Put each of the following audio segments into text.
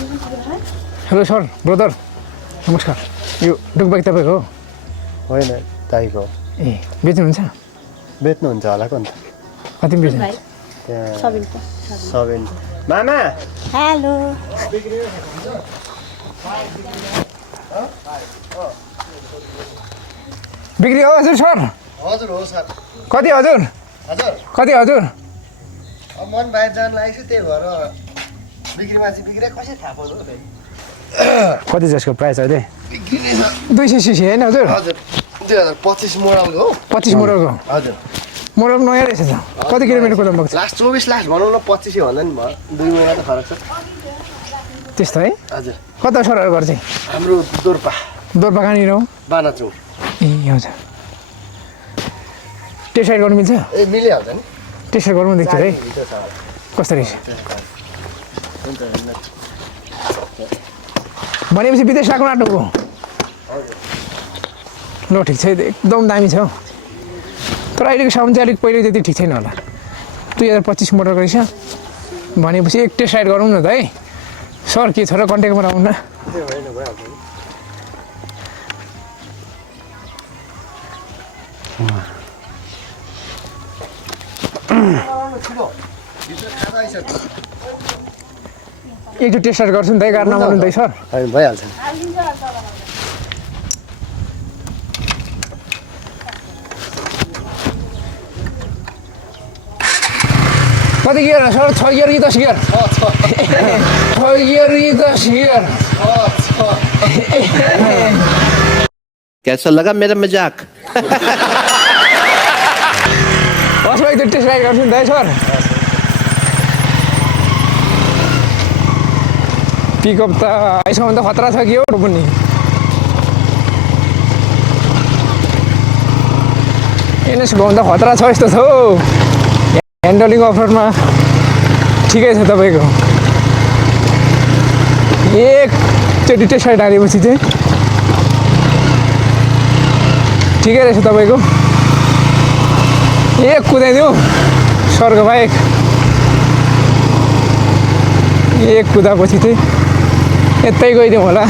hello sir brother नमस्कार यो डुकबाइक तपाईँको हो होइन दाइको ए बेच्नुहुन्छ बेच्नुहुन्छ होलाको नि कति बेच्नु त्यहाँ 7 मामा हेलो बिक्री हो हजुर सर हजुर हो सर कति हजुर हजुर कति हजुर अब मन बाहिर जानु लागेको छु त्यही भएर बिक्रीमा चाहिँ बिक्री कसरी थाहा पाउनु हो कति जसको प्राइस अहिले बिक्री नै छ 200 सिसी होइन हजुर हजुर 2025 मोडलको हो 25 मोडलको हजुर मोडल नयाँ रहेछ त कति किलोमिटरको दम भएको छ लास्ट 24 लास्ट भनौँ न 25 भन्दा नि भयो 2 महिना त फरक छ त्यस्तो है हजुर कता सरहरू घर चाहिँ हाम्रो दोर्पा दोर्पा कहाँनिर हो बानाचौर ए हजुर टेस्ट राइड गर्नु मिल्छ ए मिलिहाल्छ नि टेस्ट राइड गर्नु देख्छ है भित्र छ कस्तो रहेछ हुन्छ भनेपछि विदेश लाग्नु आँट्नुभयो ल ठिक छ एकदम दामी छ तर अहिलेको साउन्ड चाहिँ अलिक पहिले त्यति ठिक छैन होला 2025 मोडलको रहेछ भनेपछि एक टेस्ट राइड गरौँ न त है सर के छ र कन्ट्याक्टमा आउनु न एकचोटि टेस्ट राइड गर्छु नि त है गाडी नमान्नु नि त है सर होइन भइहाल्छ कति गियर सर 6 गियर कि 10 गियर 6 गियर कि 10 गियर कैसा लगा मेरा मजाक बस भाइ टेस्ट राइड गर्छु नि त है सर पिकअप त यसमा त खतरा छ कि हो पनि एनएसको भन्दा खतरा छ यस्तो छ हौ ह्यान्डलिङ अफरोडमा ठिकै छ तपाईँको एकचोटि टेस्ट राइड हालेपछि चाहिँ ठिकै रहेछ तपाईँको एक कुदाइदिउँ सरको बाइक एक कुदापछि चाहिँ यतै गइदिउँ होला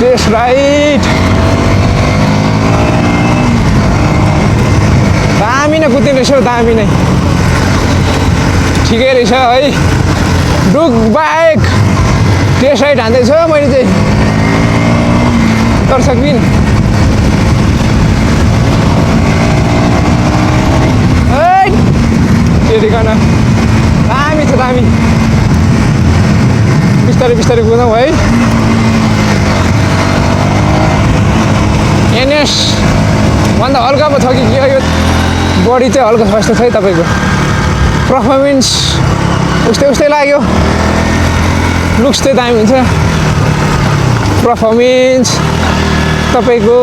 टेस्ट राइड दामी नै कुद्ने रहेछ हौ दामी नै ठिकै रहेछ है डुक बाइक टेस्ट राइड हान्दैछु मैले चाहिँ दर्शक बिन ठिकाना दामी छ दामी बिस्तारै बिस्तारै कुदाउँ है एनएस भन्दा हल्का पो छ कि के यो बडी चाहिँ हल्का छ जस्तो छ है तपाईँको पर्फर्मेन्स उस्तै उस्तै लाग्यो लुक्स चाहिँ दामी हुन्छ पर्फर्मेन्स तपाईँको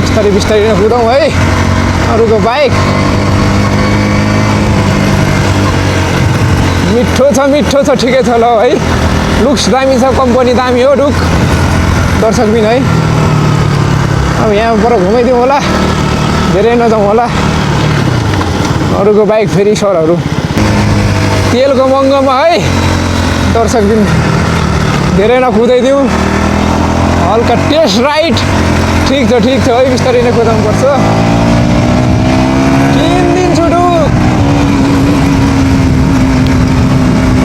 बिस्तारै बिस्तारै नै कुदाउँ है अरूको बाइक मिठो छ ठिकै छ ल है लुक्स दामी छ कम्पनी दामी हो डुक दर्शक बिन है अब यहाँ पर घुमाइदिउँ होला धेरै नजाउँ होला अरूको बाइक फेरि सरहरू तेलको महँगोमा है दर्शक बिन धेरै नकुदाइदिउँ हल्का टेस्ट राइड ठिक छ है बिस्तारै नै कुदाउनु पर्छ किनिदिन्छु डुक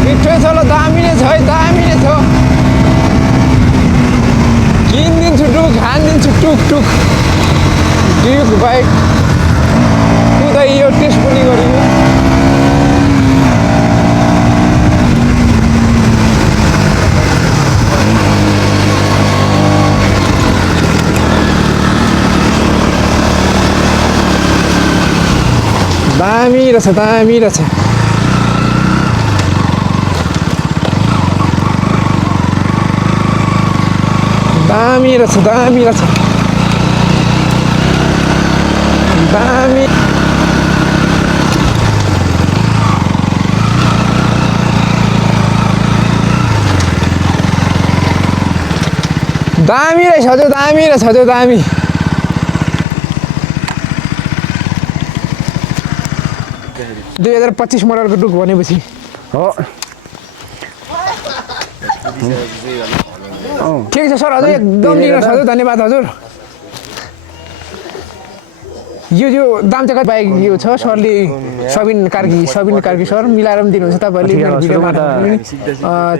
मिठै छ ल दामी नै छ है दामी नै छ किनिदिन्छु डुक हानिदिन्छु टुक ड्युक बाइक कुदाइयो टेस्ट पनि गरियो दामी रहेछ दामी रहेछ दामी रहेछ दामी रहेछ दामी दामी रहेछ हजुर दामी रहेछ हजुर दामी 2025 मोडलको डुक भनेपछि हो ठिक छ सर हजुर एकदम दिनुहोस् हजुर धन्यवाद हजुर यो दाम चाहिँ कति बाइक यो छ सरले सबिन कार्की सर मिलाएर पनि दिनुहुन्छ तपाईँहरूले मेरो भिडियोमा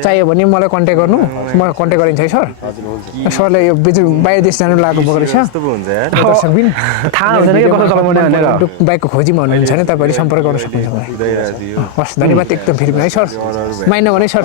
चाहियो भने मलाई कन्ट्याक्ट गर्नु मलाई कन्ट्याक्ट गरिन्छ है सर सरले यो बाहिर देश जानु लागेको भएको रहेछ दर्शकबिन थाहा हुँदैन कि कस्तो चलाउने भनेर बाइकको खोजीमा हुनुहुन्छ भने तपाईँहरूले सम्पर्क गर्न सक्नुहुन्छ हस् धन्यवाद एकदम फेरि पनि है सर माइन भने सर